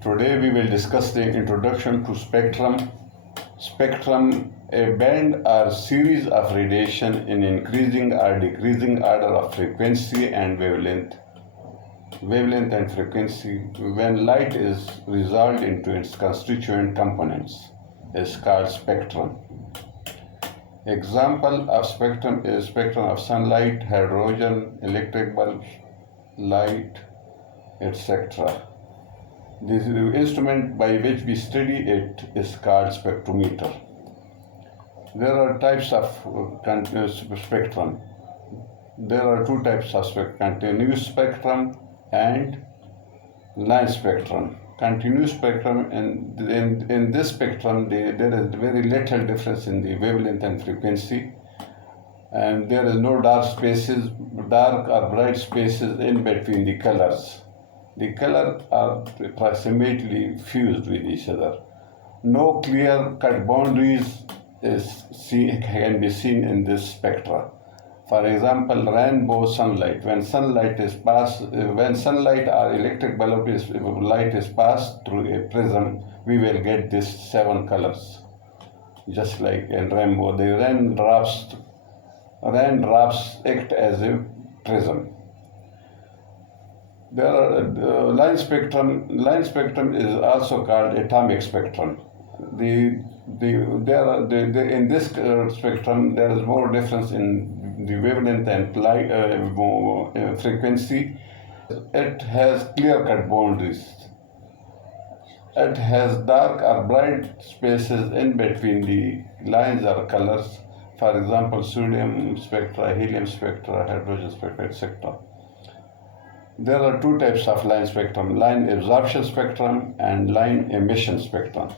Today we will discuss the introduction to spectrum. Spectrum, a band or series of radiation in increasing or decreasing order of frequency and wavelength. Wavelength and frequency, when light is resolved into its constituent components, is called spectrum. Example of spectrum is spectrum of sunlight, hydrogen, electric bulbs, light, etc. The instrument by which we study it is called spectrometer. There are types of spectrum. There are two types of continuous spectrum and line spectrum. Continuous spectrum, in this spectrum there is very little difference in the wavelength and frequency, and there is no dark or bright spaces in between the colors. The colors are approximately fused with each other. No clear-cut boundaries can be seen in this spectra. For example, rainbow sunlight. When sunlight or electric bulb light is passed through a prism, we will get these 7 colors. Just like in rainbow, the raindrops act as a prism. There are line spectrum. Line spectrum is also called atomic spectrum. In this spectrum, there is more difference in the wavelength and frequency. It has clear-cut boundaries. It has dark or bright spaces in between the lines or colors. For example, sodium spectra, helium spectra, hydrogen spectra, etc. There are two types of line spectrum: line absorption spectrum and line emission spectrum.